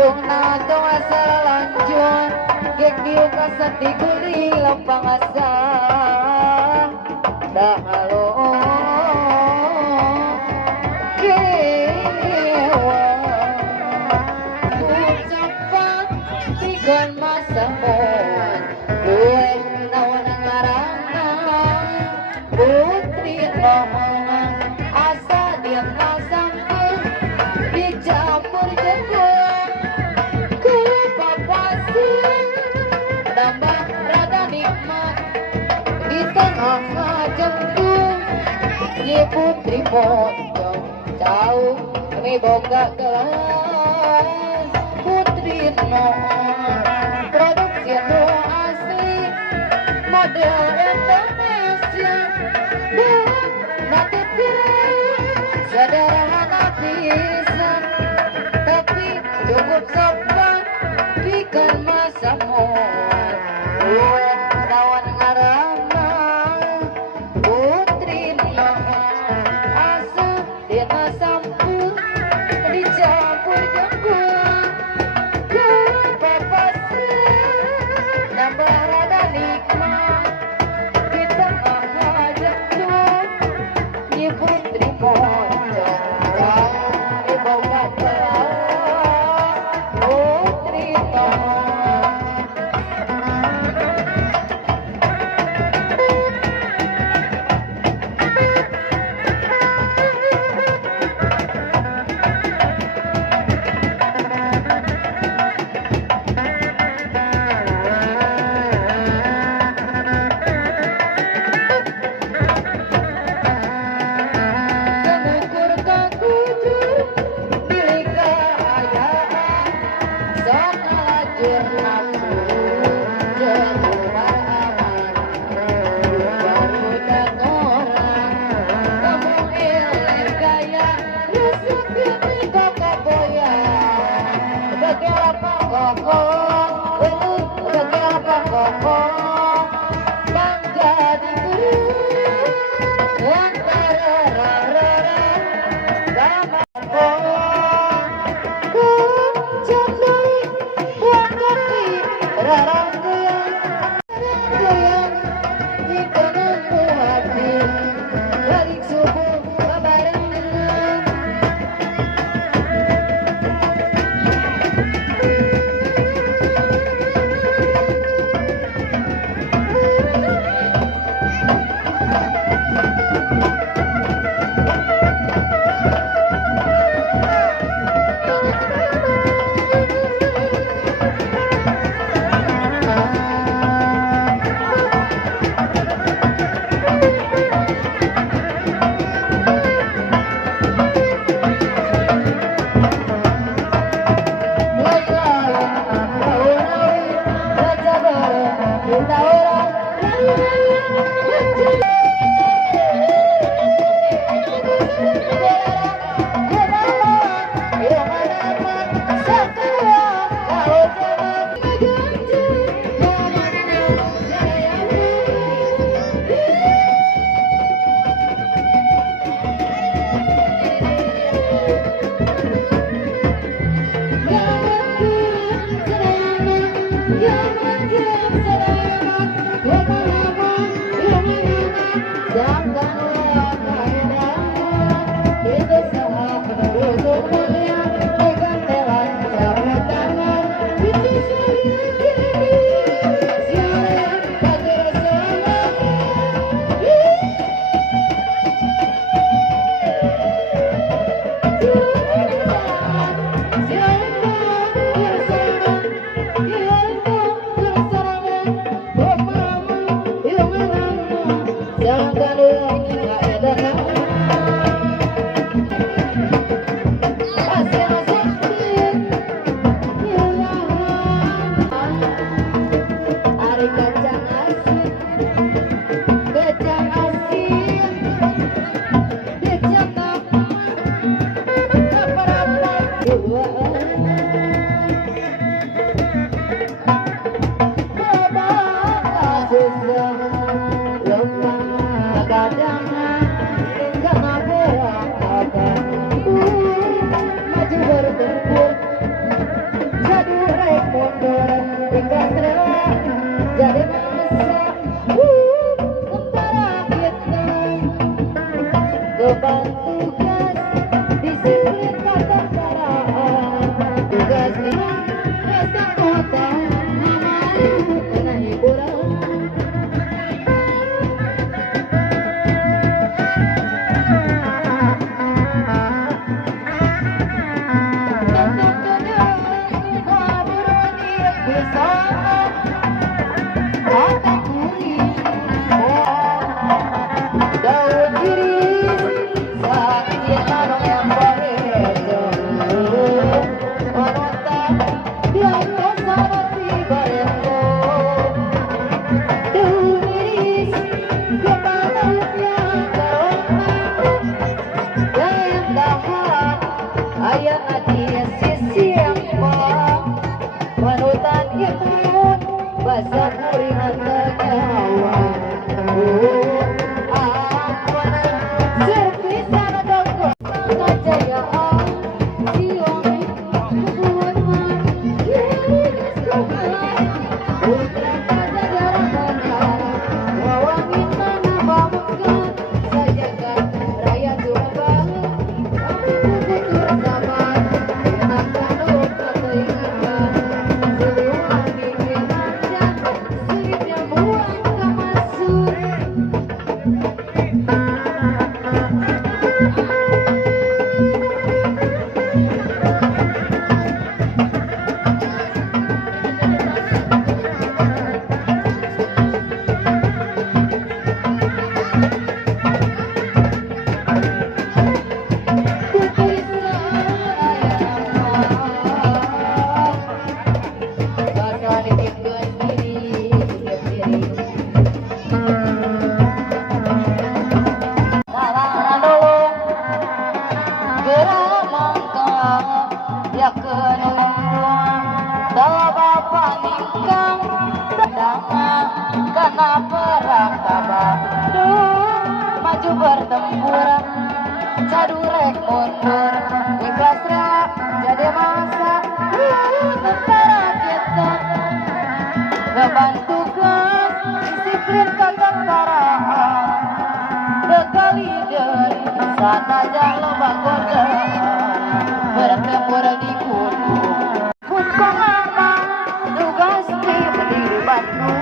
nato asal lanjut gek diu kasati kuli lempang asa dah halo kewa ucapan tigon masa mon gue nawan ngarangan putri nohongan asa dia masangkan dicampur jagung ke papasir nambah rada nikmat di tengah ngajengku ye putri pocong jauh kami boga gelas putri nohongan produksi doa asli model Indonesia dan nanti sederhana pisan tapi cukup sopan bikin masa mon gue lawan ngarama putri nohongan asa dina sampur dicampur jagung ke papasir nambah rada nikmat di tengah ngajak ye putri pocong jauh boga kelas putri nohongan mengukur kekujur milik keayaan sok ngelajur nafsu jenuhar aman baru dan orang kamu ilih gaya rusuk ini koko goyang bagi apa koko bagi apa koko bangga di guru yang tererah sama ku jandai buang kopi rarang goyang di kananku hati balik subuh kabaran dengan kenung Tawa paningkang sedangkan kena perang tabah maju bertempur cadurek mundur ikhlas rela jadi masa tentara kita beban tugas disiplin ketentaraan bekali dari sana jalo bagoda bertempur di kudu pun kemana tugas di berdiri Bandung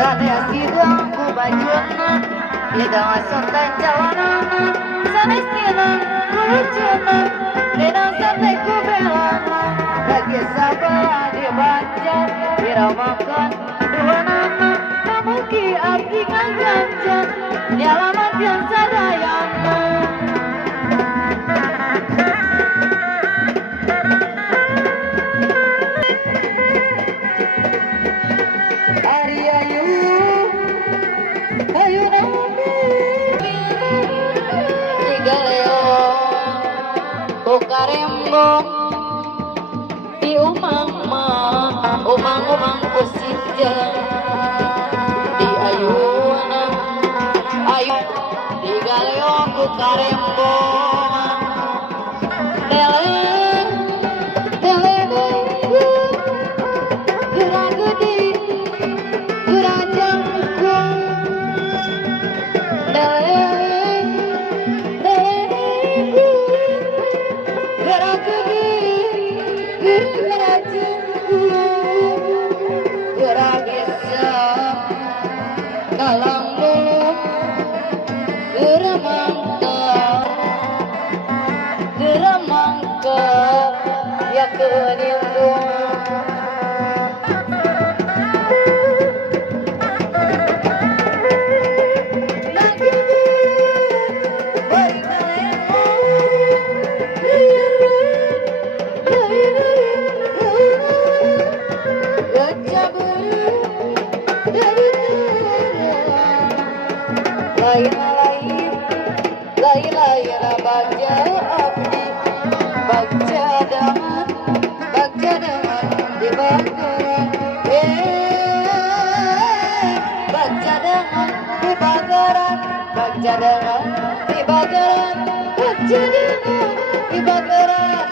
Sana sidang ku bajuna Lidang sontan jalanana Sana istina ku lucuna Lidang santai ku belana Lagi sabar dibaca Diramakan dua nama Namuki abdi ngajanja Di alamat yang sadayana Karembong di umang kusija di ayuna ayu di galeo ku karembong dele gerah gede gerah jangkung dele kalang mulung geremangka ya kenindung lain baca abdi baca dengan di bakaran baca dengan di bakaran baca dengan di bakaran baca dengan di bakaran